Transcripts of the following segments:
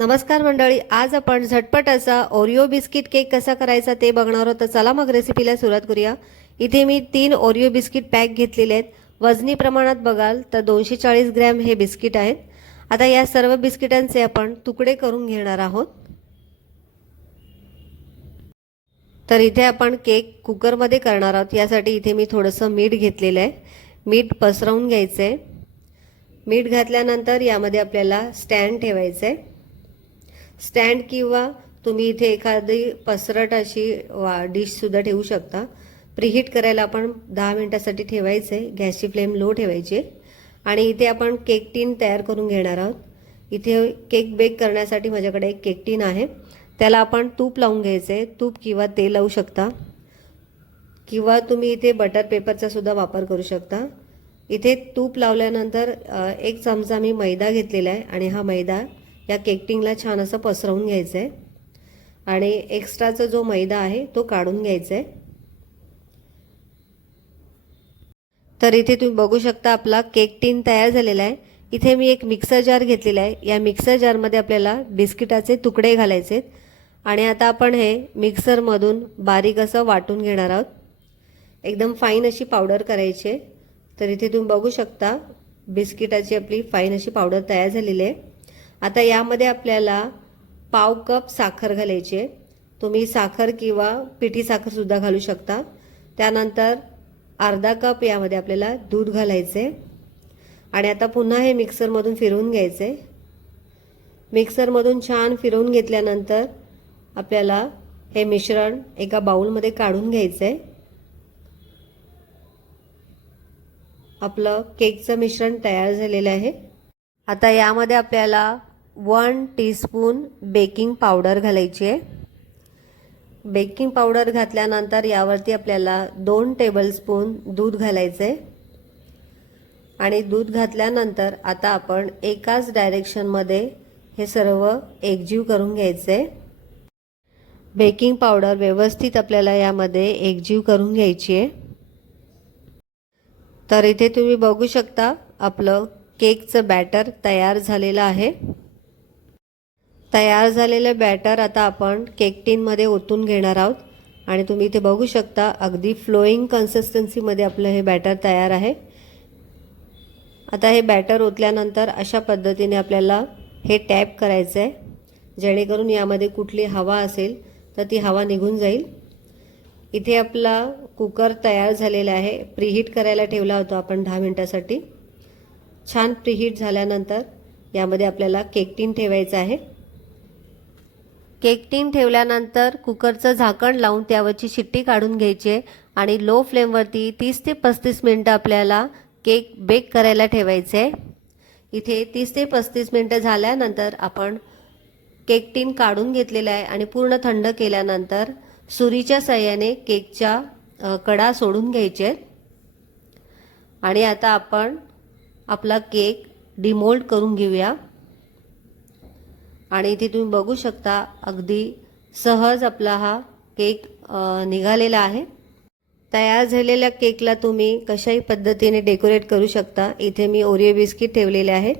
नमस्कार मंडळी आज आपण झटपट असा ओरिओ बिस्किट केक कसा करायचा ते बघणार आहोत. तर चला मग रेसिपीला सुरुवात करूया. इथे मी तीन ओरिओ बिस्किट पॅक घेतलेले आहेत. वजनी प्रमाणात बघाल तर दोनशे चाळीस ग्रॅम हे बिस्किट आहेत. आता या सर्व बिस्किटांचे आपण तुकडे करून घेणार आहोत. तर इथे आपण केक कुकरमध्ये करणार आहोत. यासाठी इथे मी थोडंसं मीठ घेतलेलं आहे. मीठ पसरवून घ्यायचं आहे मीठ घातल्यानंतर यामध्ये आपल्याला स्टँड ठेवायचं आहे स्टँड किंवा तुम्ही इथे एखादी पसरट अशी वा डिशसुद्धा ठेवू शकता. प्रिहीट करायला आपण दहा मिनटासाठी ठेवायचं आहे गॅसची फ्लेम लो ठेवायची. आणि इथे आपण केक टीन तयार करून घेणार आहोत. इथे केक बेक करण्यासाठी माझ्याकडे एक केक टीन आहे. त्याला आपण तूप लावून घ्यायचं. आहे तूप किंवा तेल लावू शकता. किंवा तुम्ही इथे बटर पेपरचा सुद्धा वापर करू शकता. इथे तूप लावल्यानंतर एक चमचा मी मैदा घेतलेला आहे. आणि हा मैदा या केकटिंगला छान असं पसरवून घ्यायचं आहे आणि एक्स्ट्राचा जो मैदा आहे तो काढून घ्यायचा आहे तर इथे तुम्ही बघू शकता आपला केक टीन तयार झालेला आहे. इथे मी एक मिक्सर जार घेतलेला आहे. या मिक्सर जारमध्ये आपल्याला बिस्किटाचे तुकडे घालायचे आहेत. आणि आता आपण हे मिक्सरमधून बारीक असं वाटून घेणार आहोत. एकदम फाईन अशी पावडर करायची आहे. तर इथे तुम्ही बघू शकता बिस्किटाची आपली फाईन अशी पावडर तयार झालेली आहे. आता यामध्ये आपल्याला पाव कप साखर घालायची आहे. तुम्ही साखर किंवा पिठी साखरसुद्धा घालू शकता. त्यानंतर अर्धा कप यामध्ये आपल्याला दूध घालायचे आणि आता पुन्हा हे मिक्सरमधून फिरवून घ्यायचे मिक्सरमधून छान फिरवून घेतल्यानंतर आपल्याला हे मिश्रण एका बाऊलमध्ये काढून घ्यायचं आहे आपलं केकचं मिश्रण तयार झालेलं आहे. आता यामध्ये आपल्याला वन टीस्पून बेकिंग पावडर घालायची आहे. बेकिंग पावडर घातल्यानंतर यावरती आपल्याला दोन टेबलस्पून दूध घालायचं आहे. आणि दूध घातल्यानंतर आता आपण एकाच डायरेक्शनमध्ये हे सर्व एकजीव करून घ्यायचं आहे. बेकिंग पावडर व्यवस्थित आपल्याला यामध्ये एकजीव करून घ्यायची आहे. तर इथे तुम्ही बघू शकता आपलं केकचं बॅटर तयार झालेलं आहे. तयार झालेलं बॅटर आता आपण केक टीनमध्ये ओतून घेणार आहोत. आणि तुम्ही इथे बघू शकता अगदी फ्लोईंग कन्सिस्टन्सीमध्ये आपलं हे बॅटर तयार आहे. आता हे बॅटर ओतल्यानंतर अशा पद्धतीने आपल्याला हे टॅप करायचं आहे जेणेकरून यामध्ये कुठली हवा असेल तर ती हवा निघून जाईल. इथे आपला कुकर तयार झालेला आहे. प्रीहीट करायला ठेवला होता आपण दहा मिनटासाठी. छान प्रीहीट झाल्यानंतर यामध्ये आपल्याला केक टीन ठेवायचं आहे. केक टीन ठेवल्यानंतर कुकरचं झाकण लावून त्यावरची शिट्टी काढून घ्यायची आहे आणि लो फ्लेमवरती तीस ते पस्तीस मिनटं आपल्याला केक बेक करायला ठेवायचे. आहे इथे तीस ते पस्तीस मिनटं झाल्यानंतर आपण केक टीन काढून घेतलेला आहे आणि पूर्ण थंड केल्यानंतर सुरीच्या सहाय्याने केकच्या कडा सोडून घ्यायचे. आहेत आणि आता आपण आपला केक डिमोल्ड करून घेऊया. आणि इथे तुम्ही बघू शकता अगदी सहज आपला हा केक निघालेला आहे. तयार झालेल्या केकला तुम्ही कशाही पद्धतीने डेकोरेट करू शकता. इथे मी ओरिओ बिस्किट ठेवलेले आहेत.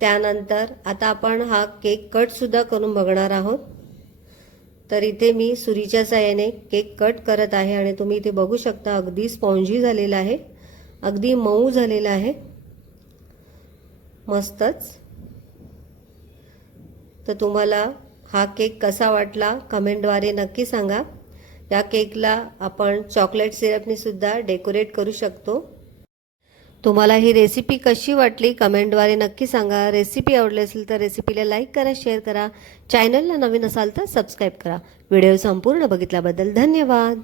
त्यानंतर आता आपण हा केक कटसुद्धा करून बघणार आहोत. तर इथे मी सुरीच्या साह्याने केक कट करत आहे आणि तुम्ही इथे बघू शकता अगदी स्पॉन्जी झालेला आहे. अगदी मऊ झालेला आहे. मस्तच. तर तुम्हाला हा केक कसा वाटला कमेंटद्वारे नक्की सांगा. या केकला आपण चॉकलेट सिरपने सुद्धा डेकोरेट करू शकतो. तुम्हाला ही रेसिपी कशी वाटली कमेंटद्वारे नक्की सांगा. रेसिपी आवडली असेल तर रेसिपीला लाईक करा शेअर करा. चॅनलला नवीन असाल तर सबस्क्राईब करा. व्हिडिओ संपूर्ण बघितल्याबद्दल धन्यवाद.